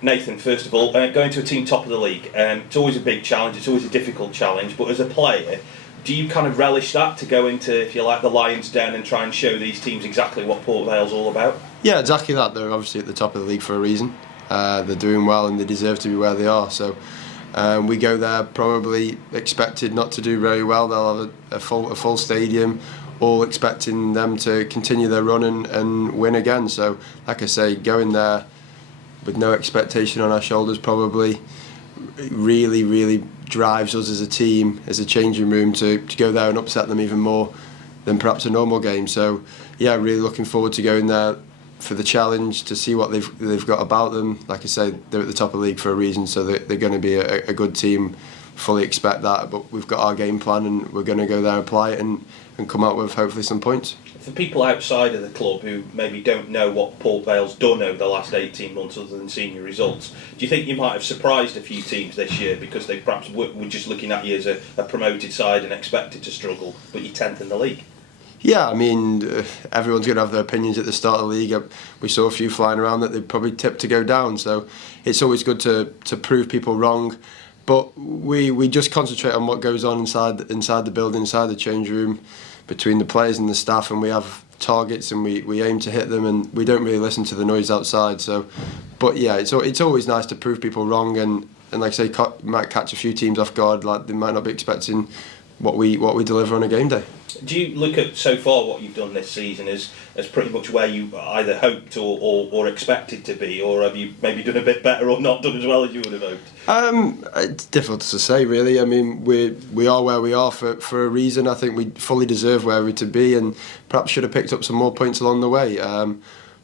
Nathan, first of all, going to a team top of the league, it's always a big challenge, it's always a difficult challenge, but as a player, do you kind of relish that, to go into, if you like, the Lions' Den and try and show these teams exactly what Port Vale's all about? Yeah, exactly that. They're obviously at the top of the league for a reason. They're doing well and they deserve to be where they are. So we go there probably expected not to do very well. They'll have a full stadium, all expecting them to continue their run and win again. So, like I say, going there with no expectation on our shoulders probably really drives us as a team, as a changing room, to go there and upset them even more than perhaps a normal game. So yeah, really looking forward to going there for the challenge, to see what they've got about them. Like I say, they're at the top of the league for a reason, so they're going to be a good team. Fully expect that, but we've got our game plan and we're going to go there, apply it and come out with hopefully some points. For people outside of the club who maybe don't know what Port Vale's done over the last 18 months other than senior results, do you think you might have surprised a few teams this year because they perhaps were just looking at you as a promoted side and expected to struggle, but you're 10th in the league? Yeah, I mean, everyone's going to have their opinions at the start of the league. We saw a few flying around that they probably tipped to go down, so it's always good to prove people wrong. But we just concentrate on what goes on inside the building, inside the change room, between the players and the staff, and we have targets and we aim to hit them, and we don't really listen to the noise outside. So, but yeah, it's always nice to prove people wrong, and like I say, might catch a few teams off guard, like they might not be expecting what we deliver on a game day. Do you look at so far what you've done this season as pretty much where you either hoped or expected to be, or have you maybe done a bit better or not done as well as you would have hoped? It's difficult to say, really. I mean, we are where we are for a reason. I think we fully deserve where we're to be, and perhaps should have picked up some more points along the way.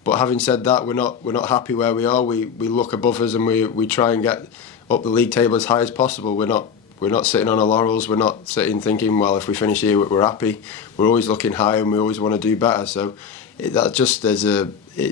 But having said that, we're not happy where we are. We look above us and we try and get up the league table as high as possible. We're not sitting on our laurels. We're not sitting thinking, well, if we finish here, we're happy. We're always looking high and we always want to do better. So it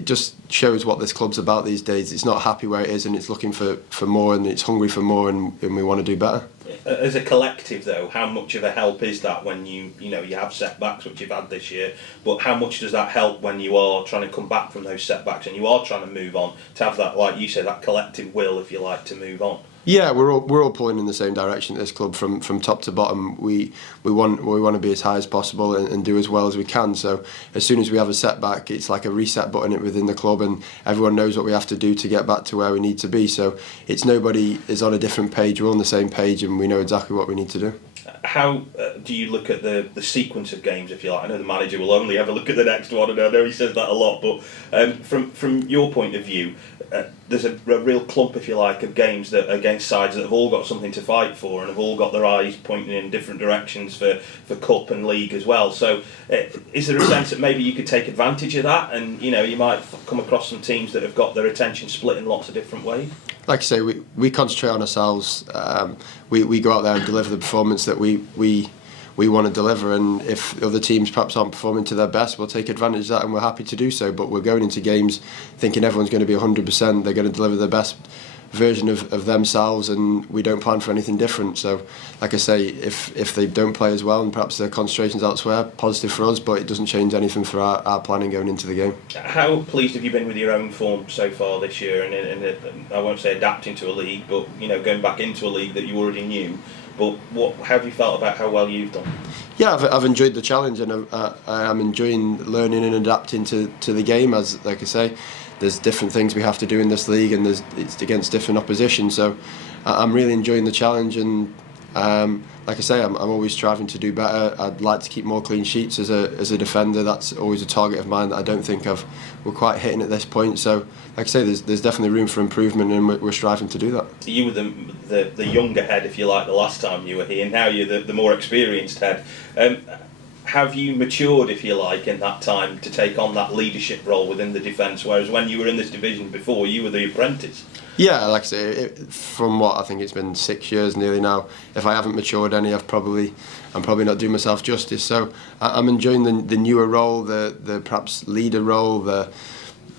just shows what this club's about these days. It's not happy where it is and it's looking for more and it's hungry for more and we want to do better. As a collective, though, how much of a help is that when you have setbacks, which you've had this year, but how much does that help when you are trying to come back from those setbacks and you are trying to move on, to have that, like you say, that collective will, if you like, to move on? Yeah, we're all pulling in the same direction at this club from top to bottom. We want to be as high as possible and do as well as we can. So as soon as we have a setback, it's like a reset button within the club, and everyone knows what we have to do to get back to where we need to be. So it's nobody is on a different page. We're on the same page, and we know exactly what we need to do. How do you look at the sequence of games, if you like? I know the manager will only ever look at the next one, and I know he says that a lot, but from your point of view, there's a real clump, if you like, of games that against sides that have all got something to fight for and have all got their eyes pointing in different directions for cup and league as well. So is there a sense that maybe you could take advantage of that, and you might come across some teams that have got their attention split in lots of different ways? Like I say, we concentrate on ourselves. We go out there and deliver the performance that we want to deliver, and if other teams perhaps aren't performing to their best, we'll take advantage of that, and we're happy to do so. But we're going into games thinking everyone's going to be 100%. They're going to deliver the best version of themselves, and we don't plan for anything different. So, like I say, if they don't play as well and perhaps their concentration's elsewhere, positive for us, but it doesn't change anything for our planning going into the game. How pleased have you been with your own form so far this year? And I won't say adapting to a league, but going back into a league that you already knew. But how have you felt about how well you've done? Yeah, I've enjoyed the challenge, and I am enjoying learning and adapting to the game. As like I say, there's different things we have to do in this league, and it's against different opposition. So I'm really enjoying the challenge, and like I say, I'm always striving to do better. I'd like to keep more clean sheets as a defender. That's always a target of mine that I don't think we're quite hitting at this point. So, like I say, there's definitely room for improvement, and we're striving to do that. You were the younger head, if you like, the last time you were here. Now you're the more experienced head. Have you matured, if you like, in that time to take on that leadership role within the defence, whereas when you were in this division before, you were the apprentice? Yeah, like I say, from what I think it's been 6 years nearly now, if I haven't matured any, I'm probably not doing myself justice. So I'm enjoying the newer role, the perhaps leader role,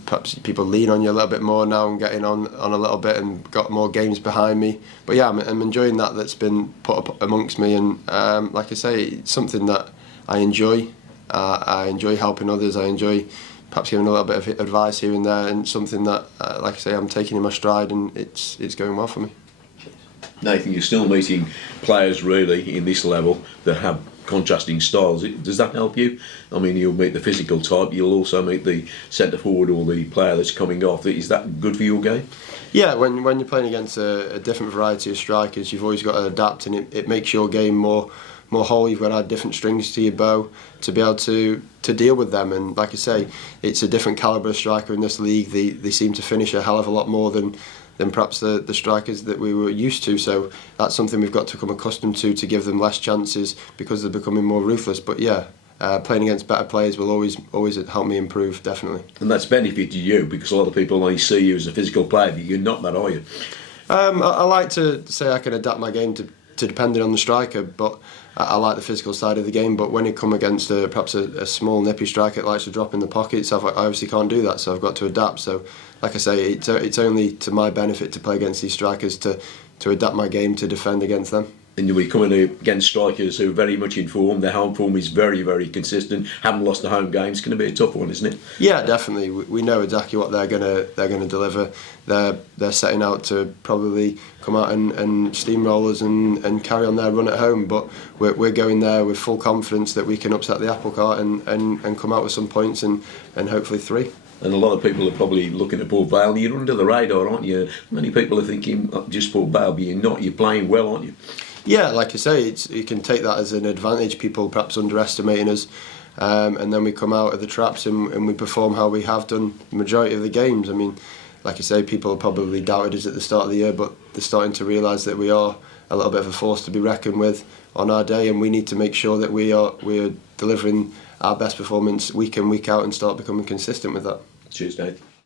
perhaps people lean on you a little bit more now and getting on a little bit and got more games behind me. But yeah, I'm enjoying that's been put up amongst me, and like I say, it's something that I enjoy. I enjoy helping others. I enjoy perhaps giving a little bit of advice here and there, and something that, like I say, I'm taking in my stride, and it's going well for me. Nathan, you're still meeting players really in this level that have contrasting styles. Does that help you? I mean, you'll meet the physical type, you'll also meet the centre forward or the player that's coming off. Is that good for your game? Yeah, when you're playing against a different variety of strikers, you've always got to adapt, and it makes your game more whole. You've got to add different strings to your bow to be able to deal with them. And like I say, it's a different calibre of striker in this league. They seem to finish a hell of a lot more than perhaps the strikers that we were used to. So that's something we've got to become accustomed to give them less chances, because they're becoming more ruthless. But yeah, playing against better players will always help me improve, definitely. And that's benefited you, because a lot of people only see you as a physical player, but you're not that, are you? I like to say I can adapt my game to depending on the striker, but I like the physical side of the game. But when it come against perhaps a small nippy striker that likes to drop in the pockets, I obviously can't do that, so I've got to adapt. So like I say, it's only to my benefit to play against these strikers, to adapt my game to defend against them. And you'll be coming against strikers who are very much in form. Their home form is very, very consistent. Haven't lost a home game. It's going to be a tough one, isn't it? Yeah, definitely. We know exactly what they're gonna deliver. They're setting out to probably come out and steamroll us and carry on their run at home. But we're going there with full confidence that we can upset the apple cart and come out with some points and hopefully 3. And a lot of people are probably looking at Port Vale. You're under the radar, aren't you? Many people are thinking, oh, just Port Vale, but you're not. You're playing well, aren't you? Yeah, like I say, you can take that as an advantage. People perhaps underestimating us, and then we come out of the traps and we perform how we have done the majority of the games. I mean, like I say, people probably doubted us at the start of the year, but they're starting to realise that we are a little bit of a force to be reckoned with on our day, and we need to make sure that we're delivering our best performance week in, week out, and start becoming consistent with that. Cheers, Dave.